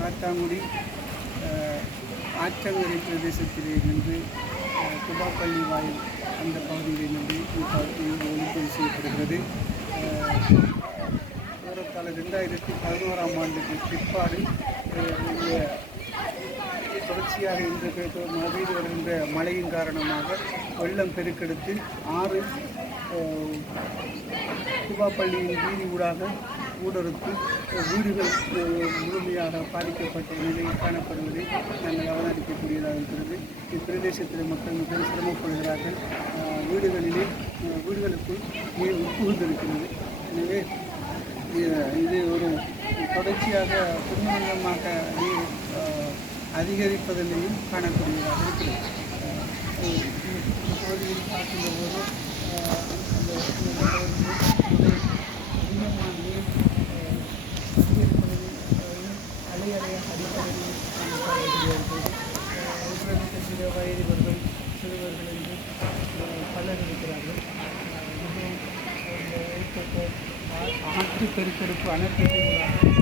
காத்தாங்குடி ஆற்றங்கரை பிரதேசத்திலே இருந்து துபாப்பள்ளி வாயில் அந்த பகுதியிலிருந்து ஒளிப்பதிவு செய்யப்படுகிறது. ஏறத்தாழ 2011ஆம் ஆண்டுக்கு பிற்பாடு தொடர்ச்சியாக இன்று மழையில் வருகின்ற மழையின் காரணமாக வெள்ளம் பெருக்கெடுத்து 6 துபாப்பள்ளியின் வீதி ஊடறுத்து வீடுகள் முழுமையாக பாதிக்கப்பட்ட நிலையில் காணப்படுவதை நாங்கள் அவதானிக்கக்கூடியதாக இருக்கிறது. இப்பிரதேசத்தில் மக்கள் மிகவும் சிரமப்படுகிறார்கள். வீடுகளுக்குள் நீர் உட்புகுந்திருக்கிறது. எனவே இது ஒரு தொடர்ச்சியாக புதுமங்கமாக நீர் அதிகரிப்பதனையும் காணக்கூடியதாக இருக்கிறது. பகுதியில் பார்க்கின்ற போது சில வயதிவர்கள் சிறுவர்கள் என்று பலர் இருக்கிறார்கள். ஆற்று பெருக்கெடுப்பு அணைக்கட்டின்